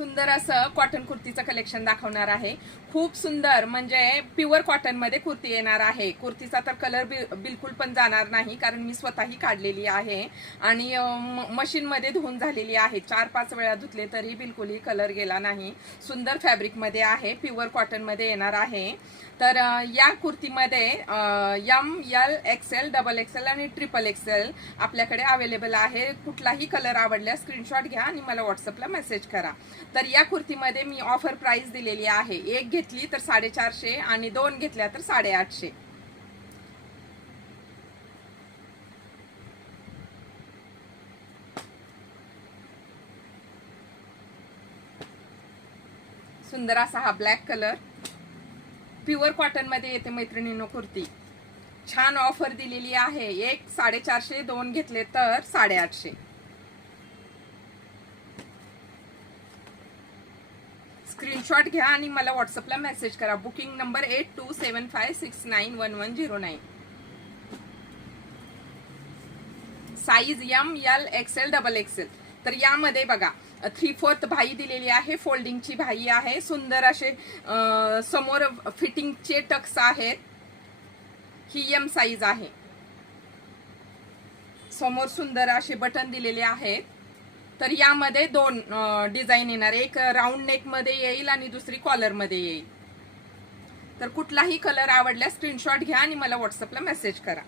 सुंदर असं cotton कुर्तीचं collection दाखवणार आहे. खूप सुंदर म्हणजे प्युअर कॉटन मध्ये कुर्ती येणार आहे. कुर्तीचा तर कलर बिलकुल पण जाणार नाही, कारण मी स्वतःही काढलेली आहे आणि मशीन मध्ये धुवून झालेली आहे. 4-5 वेळा धुतले तरी बिलकुलही कलर गेला नाही. सुंदर फॅब्रिक मध्ये आहे, प्युअर कॉटन मध्ये येणार आहे. तर या कुर्तीमध्ये ML, XL, XXL आणि XXL आपल्याकडे अवेलेबल आहे. कुठलाही कलर आवडल्यास स्क्रीनशॉट घ्या आणि मला व्हॉट्सअपला मेसेज करा. तर या कुर्तीमध्ये मी ऑफर प्राइस दिलेली आहे. एक घेतली तर 450 आणि 2 घेतल्या तर 850. सुंदर असा हा ब्लॅक कलर प्युअर कॉटन मध्ये येते मैत्रिणींनो कुर्ती. छान ऑफर दिलेली आहे. एक 450, 2 घेतले तर 850. स्क्रीनशॉट घ्या आणि मला व्हॉट्सअपला मेसेज करा. Booking number 8275691109. Size ML, XL, XXL. तर यामध्ये बघा 3/4 भाई दिलेली आहे, फोल्डिंगची भाई आहे. सुंदर असे समोर फिटिंगचे टक्स आहेत. ही M साईज आहे. समोर सुंदर असे बटन दिलेले आहेत. तर यामध्ये 2 डिझाईन येणार. एक राऊंड नेक मध्ये येईल आणि दुसरी कॉलर मध्ये येईल. तर कुठलाही कलर आवडल्यास स्क्रीनशॉट घ्या आणि मला व्हॉट्सअपला मेसेज करा.